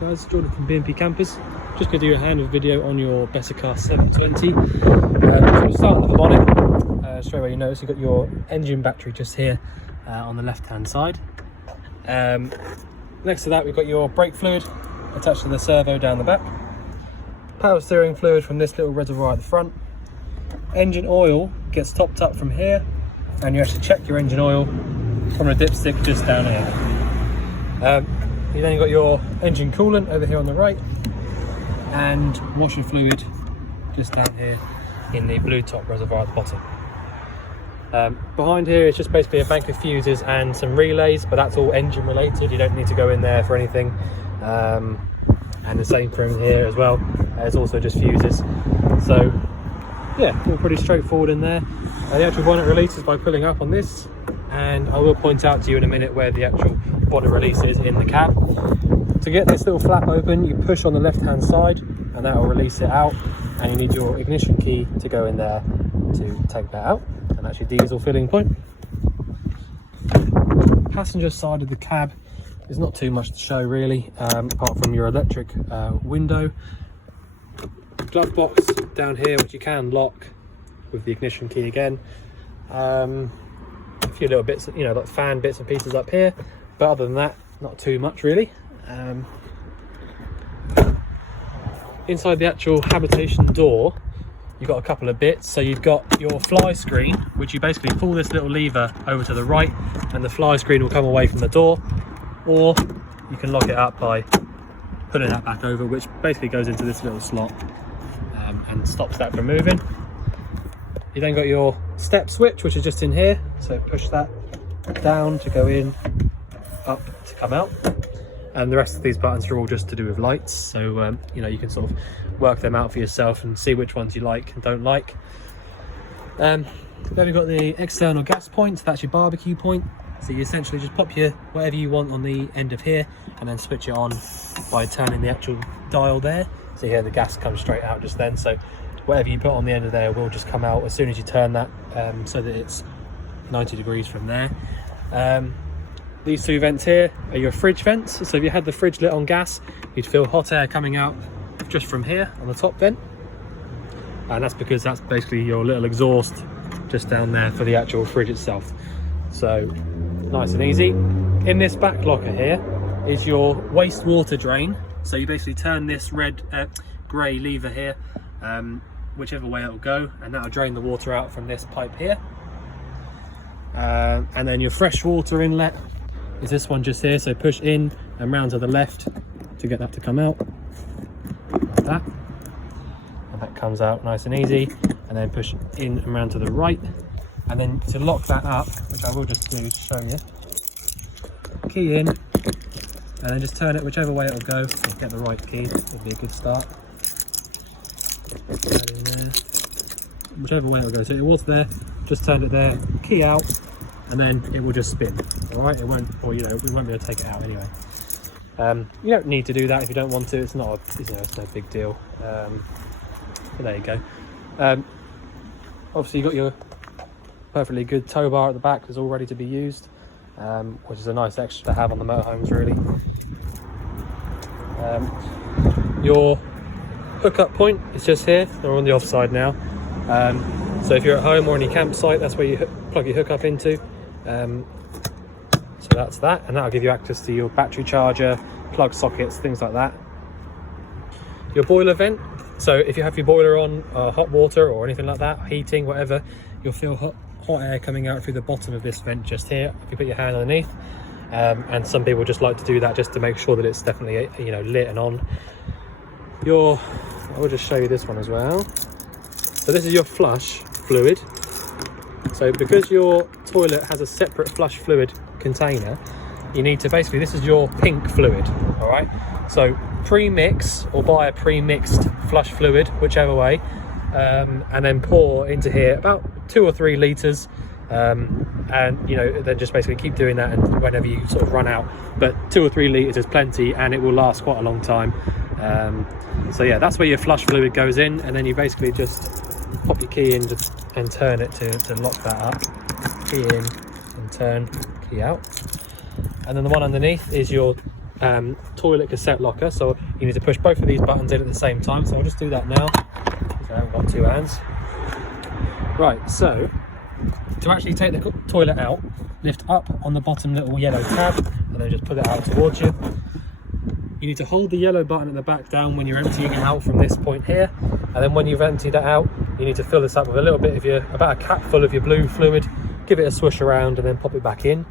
guys, Jordan from B&P Campers. Just going to do a handover video on your Bessecarr 720. So we'll start with the bonnet. Straight away you notice you've got your engine battery just here on the left hand side. Next to that we've got your brake fluid attached to the servo down the back. Power steering fluid from this little reservoir at the front. Engine oil gets topped up from here, and you actually check your engine oil from a dipstick just down here. You then got your engine coolant over here on the right, and washer fluid just down here in the blue top reservoir at the bottom. Behind here is just basically a bank of fuses and some relays, but that's all engine related. You don't need to go in there for anything. And the same for in here as well. It's also just fuses. So yeah, all pretty straightforward in there. The actual bonnet release is by pulling up on this, and I will point out to you in a minute where the actual bonnet release is in the cab. To get this little flap open, you push on the left hand side and that will release it out, and you need your ignition key to go in there to take that out, and that's your diesel filling point. Passenger side of the cab is not too much to show really, apart from your electric window. Glove box down here which you can lock with the ignition key again. A few little bits, you know, like fan bits and pieces up here, but other than that, not too much really. Inside the actual habitation door, you've got a couple of bits. So you've got your fly screen, which you basically pull this little lever over to the right and the fly screen will come away from the door, or you can lock it up by putting that back over, which basically goes into this little slot and stops that from moving. You then got your step switch, which is just in here, so push that down to go in, up to come out, and the rest of these buttons are all just to do with lights, so you know, you can sort of work them out for yourself and see which ones you like and don't like. Then we've got the external gas point, that's your barbecue point. So you essentially just pop your whatever you want on the end of here and then switch it on by turning the actual dial there. So here the gas comes straight out just then, so whatever you put on the end of there will just come out as soon as you turn that, so that it's 90 degrees from there. These two vents here are your fridge vents. So if you had the fridge lit on gas, you'd feel hot air coming out just from here on the top vent, and that's because that's basically your little exhaust just down there for the actual fridge itself. So nice and easy. In this back locker here is your wastewater drain. So you basically turn this grey lever here, whichever way it'll go, and that'll drain the water out from this pipe here. And then your fresh water inlet is this one just here, so push in and round to the left to get that to come out like that, and that comes out nice and easy. And then push in and round to the right, and then to lock that up, which I will just do to show you, key in and then just turn it whichever way it'll go. So get the right key, would be a good start. That in there, whichever way it'll go. So it was there, just turn it there, key out, and then it will just spin. All right, it won't, or you know, we won't be able to take it out anyway. You don't need to do that if you don't want to. It's not, you know, it's no big deal. But there you go. Obviously you've got your perfectly good tow bar at the back, that's all ready to be used, which is a nice extra to have on the motorhomes really. Your hookup point is just here, or on the off side now. So if you're at home or on your campsite, that's where you plug your hookup into. So that's that, and that'll give you access to your battery charger, plug sockets, things like that. Your boiler vent, so if you have your boiler on, hot water or anything like that, heating, whatever, you'll feel hot air coming out through the bottom of this vent just here if you put your hand underneath. And some people just like to do that just to make sure that it's definitely, you know, lit and on. I will just show you this one as well. So this is your flush fluid. So because your toilet has a separate flush fluid container, you need to basically, this is your pink fluid, all right? So pre-mix or buy a pre-mixed flush fluid, whichever way, and then pour into here about 2 or 3 litres, and you know, then just basically keep doing that, and whenever you sort of run out, but 2 or 3 litres is plenty, and it will last quite a long time. So yeah, that's where your flush fluid goes in, and then you basically just pop your key in and turn it to lock that up. Key in and turn, key out. And then the one underneath is your toilet cassette locker, so you need to push both of these buttons in at the same time. So I'll just do that now, because I haven't got two hands. Right, so to actually take the toilet out, lift up on the bottom little yellow tab and then just pull it out towards you. You need to hold the yellow button at the back down when you're emptying it out from this point here, and then when you've emptied it out, you need to fill this up with a little bit of about a cap full of your blue fluid, give it a swish around and then pop it back in.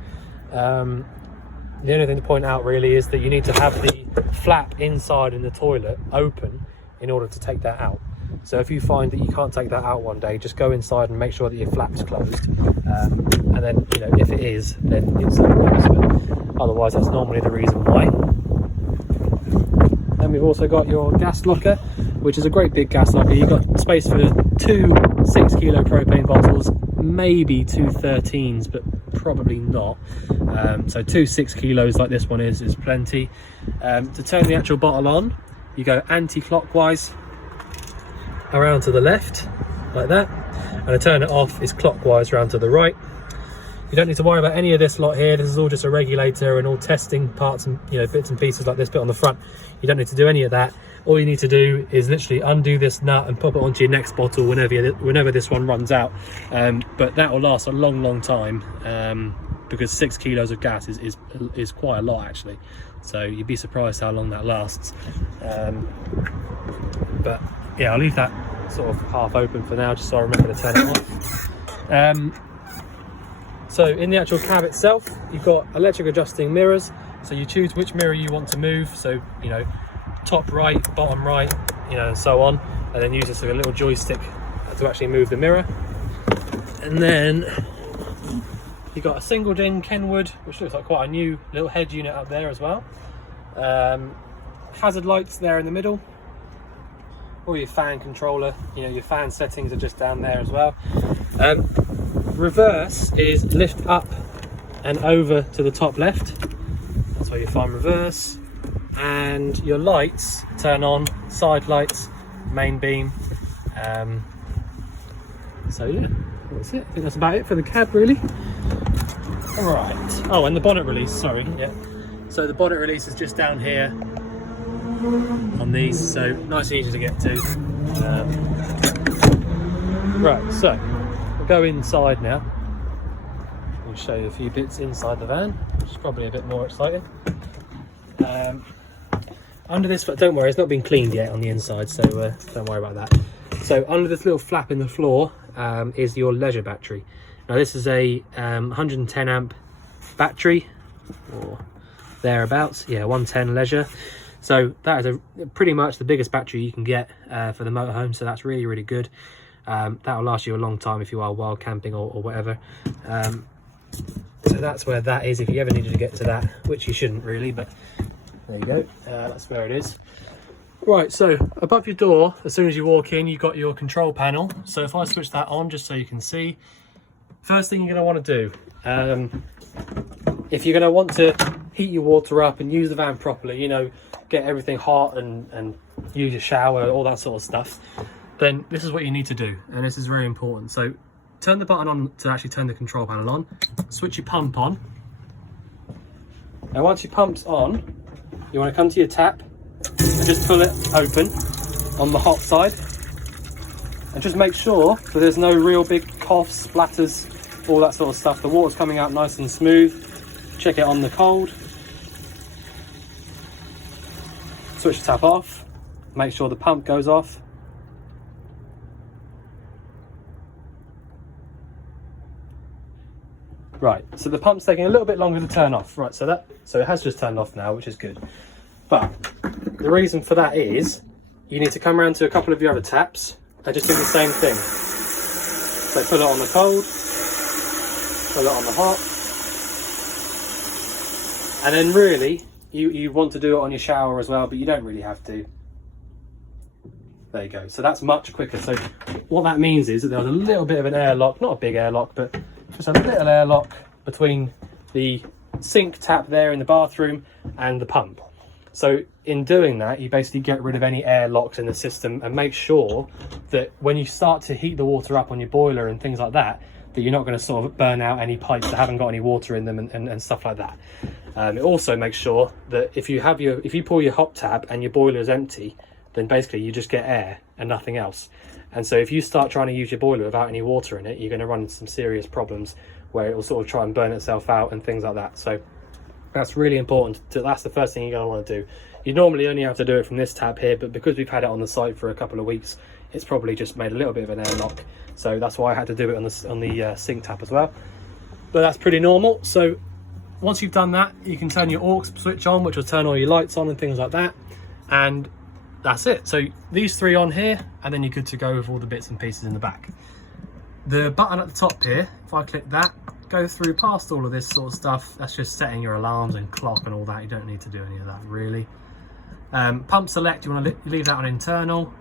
The only thing to point out really is that you need to have the flap inside in the toilet open in order to take that out. So if you find that you can't take that out one day, just go inside and make sure that your flap's closed. And then, you know, if it is, then it's works, but otherwise that's normally the reason why. Then we've also got your gas locker, which is a great big gas locker. You've got space for 2 6-kilo propane bottles, maybe 2 13s, but probably not. So 2 6 kilos like this one is plenty. To turn the actual bottle on, you go anti-clockwise around to the left like that, and to turn it off is clockwise around to the right. You don't need to worry about any of this lot here. This is all just a regulator and all testing parts and, you know, bits and pieces like this bit on the front. You don't need to do any of that. All you need to do is literally undo this nut and pop it onto your next bottle whenever this one runs out. But that will last a long time, because 6 kilos of gas is quite a lot actually. So you'd be surprised how long that lasts. But yeah, I'll leave that sort of half open for now, just so I remember to turn it on. So in the actual cab itself, you've got electric adjusting mirrors. So you choose which mirror you want to move. So, you know, top right, bottom right, you know, and so on. And then use this like a little joystick to actually move the mirror. And then you've got a single DIN Kenwood, which looks like quite a new little head unit up there as well. Hazard lights there in the middle. Or your fan controller, you know, your fan settings are just down there as well. Reverse is lift up and over to the top left. That's where you find reverse. And your lights turn on, side lights, main beam. So yeah, that's it. I think that's about it for the cab really. All right. Oh, and the bonnet release, sorry. Yeah. So the bonnet release is just down here on these, so nice and easy to get to. Right, so we'll go inside now. We'll show you a few bits inside the van, which is probably a bit more exciting. Under this, but don't worry, it's not been cleaned yet on the inside, so don't worry about that. So under this little flap in the floor is your leisure battery. Now this is a 110 amp battery, or thereabouts. Yeah, 110 leisure. So that is pretty much the biggest battery you can get for the motorhome, so that's really good. That'll last you a long time if you are wild camping or whatever. So that's where that is if you ever needed to get to that, which you shouldn't really, but there you go. That's where it is. Right, so above your door, as soon as you walk in, you've got your control panel. So if I switch that on just so you can see, first thing you're going to want to do, if you're going to want to heat your water up and use the van properly, you know, get everything hot and use your shower, all that sort of stuff, then this is what you need to do, and this is very important. So turn the button on to actually turn the control panel on, switch your pump on. Now once your pump's on, you want to come to your tap and just pull it open on the hot side, and just make sure that there's no real big coughs, splatters, all that sort of stuff. The water's coming out nice and smooth. Check it on the cold. Switch the tap off, make sure the pump goes off. Right, so the pump's taking a little bit longer to turn off. Right, so it has just turned off now, which is good. But the reason for that is you need to come around to a couple of your other taps and just do the same thing. So put it on the cold, put it on the hot, and then really you want to do it on your shower as well, but you don't really have to. There you go. So that's much quicker. So what that means is that there's a little bit of an airlock, not a big airlock, but just a little airlock between the sink tap there in the bathroom and the pump. So in doing that, you basically get rid of any air locks in the system and make sure that when you start to heat the water up on your boiler and things like that, that you're not going to sort of burn out any pipes that haven't got any water in them and stuff like that. It also makes sure that if you pull your hot tab and your boiler is empty, then basically you just get air and nothing else. And so if you start trying to use your boiler without any water in it, you're going to run into some serious problems where it will sort of try and burn itself out and things like that. So that's really important. That's the first thing you're going to want to do. You normally only have to do it from this tab here, but because we've had it on the site for a couple of weeks, it's probably just made a little bit of an airlock. So that's why I had to do it on the sink tap as well. But that's pretty normal. So once you've done that, you can turn your aux switch on, which will turn all your lights on and things like that. And that's it. So these three on here, and then you're good to go with all the bits and pieces in the back. The button at the top here, if I click that, go through past all of this sort of stuff. That's just setting your alarms and clock and all that. You don't need to do any of that really. Pump select, you want to leave that on internal.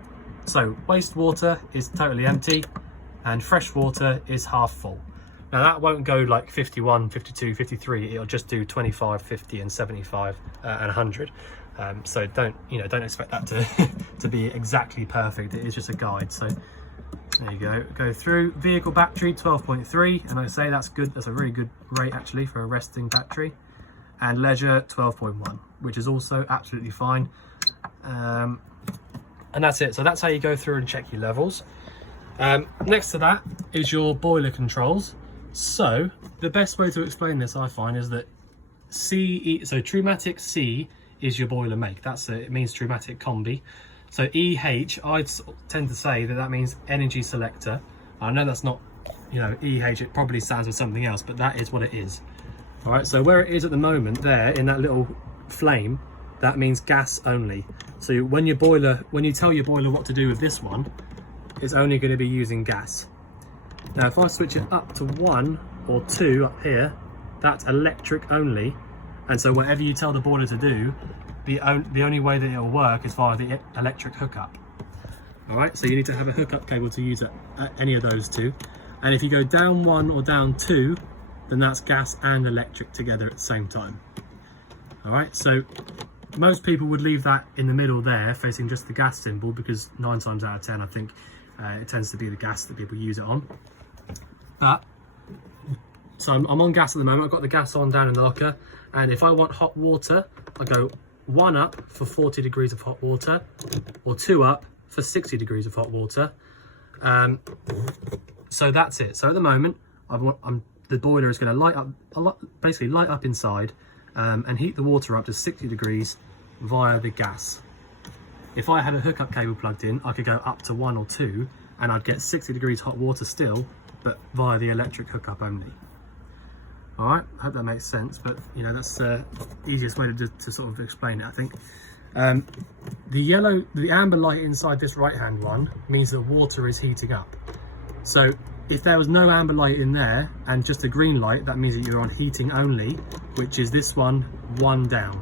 So wastewater is totally empty and fresh water is half full. Now that won't go like 51, 52, 53. It'll just do 25, 50 and 75 and 100. So don't expect that to be exactly perfect. It is just a guide. So there you go through. Vehicle battery 12.3, and like I say, that's good. That's a really good rate actually for a resting battery. And leisure 12.1, which is also absolutely fine. And that's it. So that's how you go through and check your levels. Next to that is your boiler controls. So the best way to explain this, I find, is that so Trumatic C is your boiler make. It means Trumatic Combi. So EH, I tend to say that means energy selector. I know that's not, EH, it probably stands for something else, but that is what it is. All right, so where it is at the moment there in that little flame, that means gas only. So when you tell your boiler what to do with this one, it's only going to be using gas. Now if I switch it up to 1 or 2 up here, that's electric only. And so whatever you tell the boiler to do, the only way that it'll work is via the electric hookup. All right, so you need to have a hookup cable to use any of those two. And if you go down 1 or down 2, then that's gas and electric together at the same time. All right, so most people would leave that in the middle there facing just the gas symbol, because 9 times out of 10 I think it tends to be the gas that people use it on. So I'm on gas at the moment. I've got the gas on down in the locker, and if I want hot water, I go 1 up for 40 degrees of hot water, or 2 up for 60 degrees of hot water. So that's it. So at the moment the boiler is going to light up inside and heat the water up to 60 degrees via the gas. If I had a hookup cable plugged in, I could go up to 1 or 2 and I'd get 60 degrees hot water still, but via the electric hookup only. All right, I hope that makes sense, but that's the easiest way to sort of explain it, I think. The amber light inside this right-hand one means that water is heating up. So if there was no amber light in there and just a green light, that means that you're on heating only, which is this one down.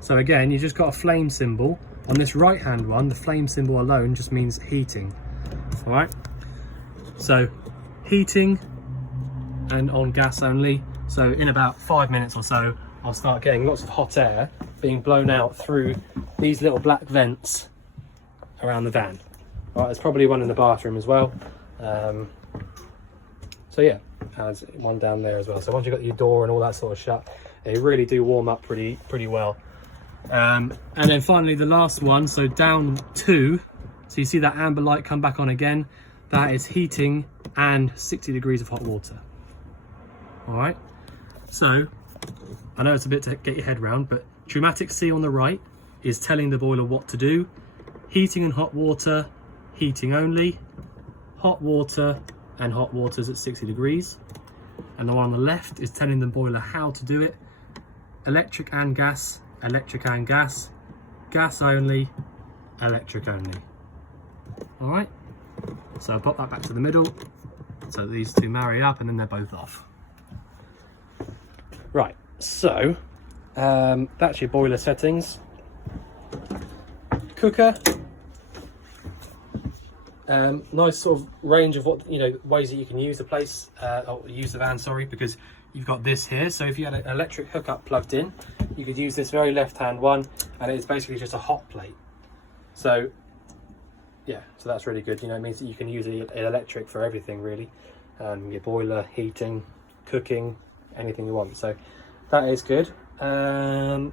So again, you just got a flame symbol. On this right-hand one, the flame symbol alone just means heating. All right, so heating and on gas only. So in about 5 minutes or so, I'll start getting lots of hot air being blown out through these little black vents around the van. All right, there's probably one in the bathroom as well. So yeah, there's one down there as well. So once you've got your door and all that sort of shut, they really do warm up pretty well. And then finally the last one, so down 2, so you see that amber light come back on again. That is heating and 60 degrees of hot water. All right, so I know it's a bit to get your head around, but Trumatic C on the right is telling the boiler what to do. Heating and hot water, heating only. Hot water and hot water's at 60 degrees. And the one on the left is telling the boiler how to do it. Electric and gas, gas only, electric only. All right, so I'll pop that back to the middle. So these two marry up and then they're both off. Right, so that's your boiler settings. Cooker, nice sort of range of ways that you can use the place, or use the van, sorry, because you've got this here. So if you had an electric hookup plugged in, you could use this very left-hand one, and it's basically just a hot plate. So yeah, so that's really good. It means that you can use an electric for everything really. your boiler, heating, cooking, anything you want. So that is good. The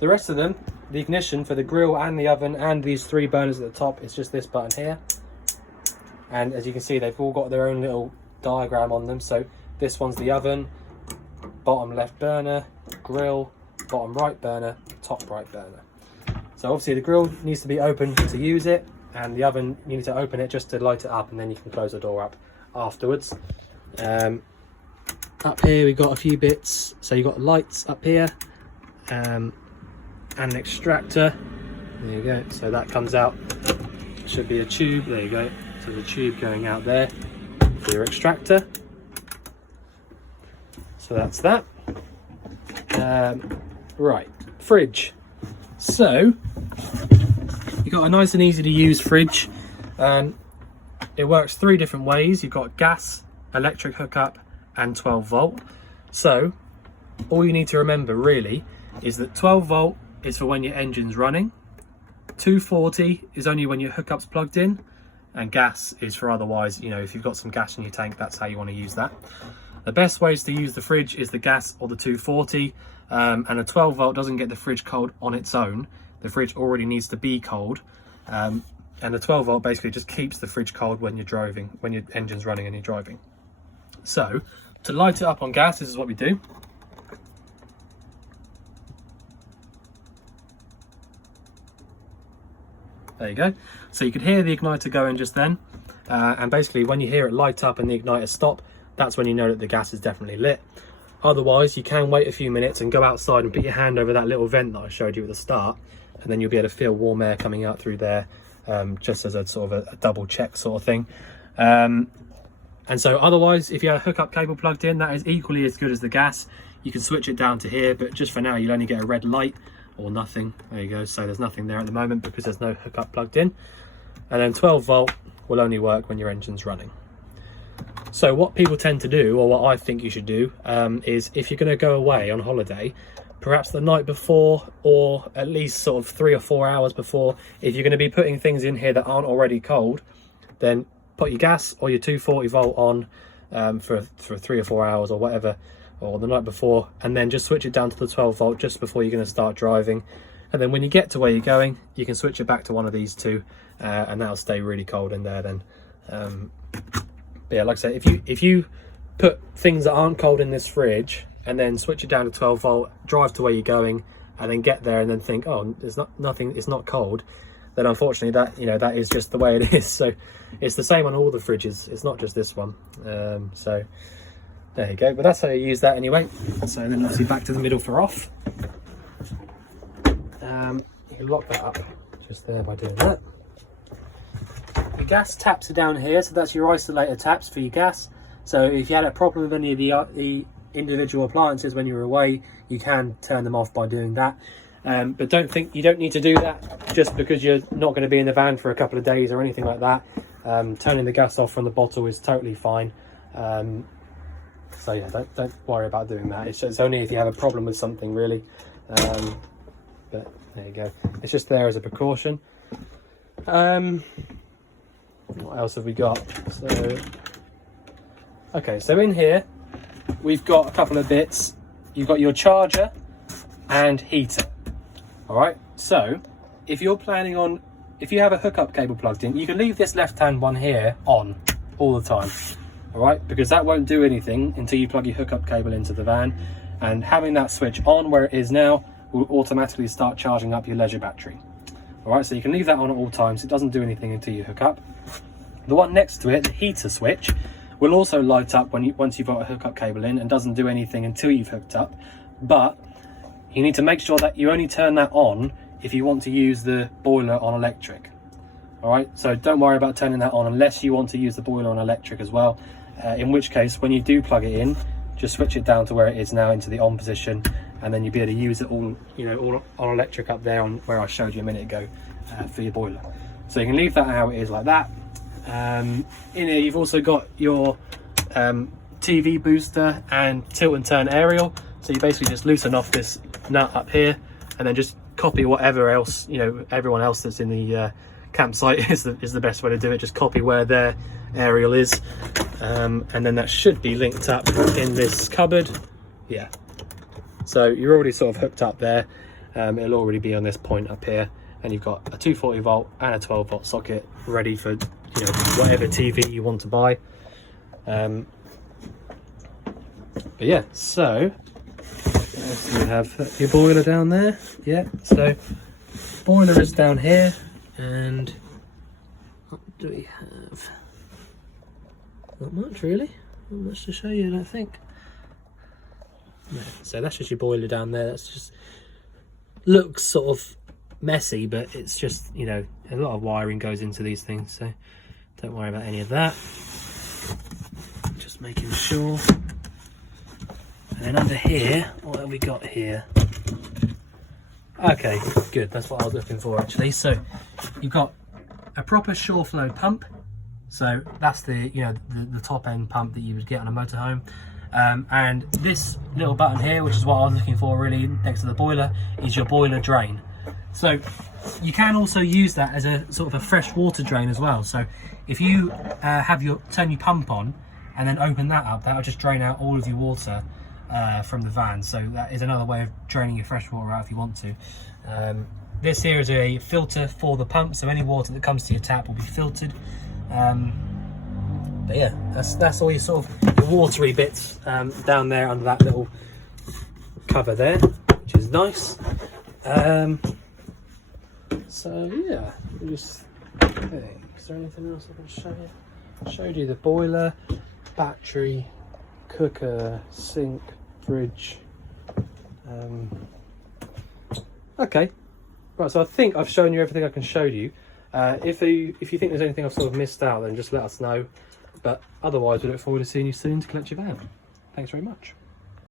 rest of them, the ignition for the grill and the oven and these 3 burners at the top, is just this button here. And as you can see, they've all got their own little diagram on them. So this one's the oven, bottom left burner, grill, bottom right burner, top right burner. So obviously the grill needs to be open to use it, and the oven, you need to open it just to light it up, and then you can close the door up afterwards. Up here we've got a few bits. So you've got lights up here, and an extractor. There you go. So that comes out, should be a tube. There you go. So the tube going out there for your extractor. So that's that. Right, fridge. So you've got a nice and easy to use fridge. It works 3 different ways. You've got gas, electric hookup, and 12 volt. So all you need to remember really is that 12 volt is for when your engine's running, 240 is only when your hookup's plugged in, and gas is for otherwise, you know, if you've got some gas in your tank, that's how you want to use that. The best ways to use the fridge is the gas or the 240, and a 12 volt doesn't get the fridge cold on its own. The fridge already needs to be cold, and the 12 volt basically just keeps the fridge cold when you're driving, when your engine's running and you're driving. So to light it up on gas, this is what we do. There you go. So you could hear the igniter going just then, and basically when you hear it light up and the igniter stop, that's when you know that the gas is definitely lit. Otherwise, you can wait a few minutes and go outside and put your hand over that little vent that I showed you at the start, and then you'll be able to feel warm air coming out through there, just as a sort of a double check sort of thing. And so otherwise, if you have a hookup cable plugged in, that is equally as good as the gas. You can switch it down to here, but just for now you'll only get a red light or nothing. There you go. So there's nothing there at the moment because there's no hookup plugged in. And then 12 volt will only work when your engine's running. So what people tend to do, or what I think you should do, is if you're going to go away on holiday, perhaps the night before, or at least sort of 3 or 4 hours before, if you're going to be putting things in here that aren't already cold, then put your gas or your 240 volt on for 3 or 4 hours or whatever, or the night before, and then just switch it down to the 12 volt just before you're going to start driving. And then when you get to where you're going, you can switch it back to one of these two, and that'll stay really cold in there then. But yeah, like I said, if you put things that aren't cold in this fridge and then switch it down to 12 volt, drive to where you're going, and then get there and then think, oh, there's nothing, it's not cold, then unfortunately that is just the way it is. So it's the same on all the fridges, it's not just this one. So there you go, but that's how you use that anyway. So then obviously back to the middle for off. You can lock that up just there by doing that. Your gas taps are down here, so that's your isolator taps for your gas. So if you had a problem with any of the individual appliances when you were away, you can turn them off by doing that. But you don't need to do that just because you're not going to be in the van for a couple of days or anything like that. Turning the gas off from the bottle is totally fine. So yeah, don't worry about doing that. It's only if you have a problem with something really. But there you go. It's just there as a precaution. What else have we got? So in here we've got a couple of bits. You've got your charger and heater. All right, so if you have a hookup cable plugged in, you can leave this left hand one here on all the time, all right, because that won't do anything until you plug your hookup cable into the van, and having that switch on where it is now will automatically start charging up your leisure battery. All right, so you can leave that on at all times. It doesn't do anything until you hook up. The one next to it, the heater switch, will also light up once you've got a hookup cable in, and doesn't do anything until you've hooked up. But you need to make sure that you only turn that on if you want to use the boiler on electric. All right, so don't worry about turning that on unless you want to use the boiler on electric as well. In which case, when you do plug it in, just switch it down to where it is now into the on position, and then you'll be able to use it all on electric up there on where I showed you a minute ago for your boiler. So you can leave that how it is like that. In here you've also got your TV booster and tilt and turn aerial. So you basically just loosen off this nut up here and then just copy whatever else, everyone else that's in the campsite is the best way to do it. Just copy where their aerial is, and then that should be linked up in this cupboard. Yeah, so you're already sort of hooked up there. It'll already be on this point up here, and you've got a 240 volt and a 12 volt socket ready for, you know, whatever TV you want to buy. But yeah, so you have your boiler down there. Yeah, so boiler is down here, and what do we have? Not much really, not much to show you, I don't think. No, so that's just your boiler down there. That's just looks sort of messy, but it's just, you know, a lot of wiring goes into these things, so don't worry about any of that. Just making sure. And then under here, what have we got here? Okay, good, that's what I was looking for actually. So you've got a proper shore flow pump. So that's the, you know, the top end pump that you would get on a motorhome. And this little button here, which is what I was looking for really next to the boiler, is your boiler drain. So you can also use that as a sort of a fresh water drain as well. So if you turn your pump on and then open that up, that'll just drain out all of your water from the van. So that is another way of draining your fresh water out if you want to. This here is a filter for the pump, so any water that comes to your tap will be filtered. But yeah, that's all your sort of your watery bits down there under that little cover there, which is nice. So yeah, just okay. Is there anything else I can show you? I showed you the boiler, battery, cooker, sink, fridge. Okay, right. So I think I've shown you everything I can show you. If you think there's anything I've sort of missed out, then just let us know. But otherwise, we look forward to seeing you soon to collect your van. Thanks very much.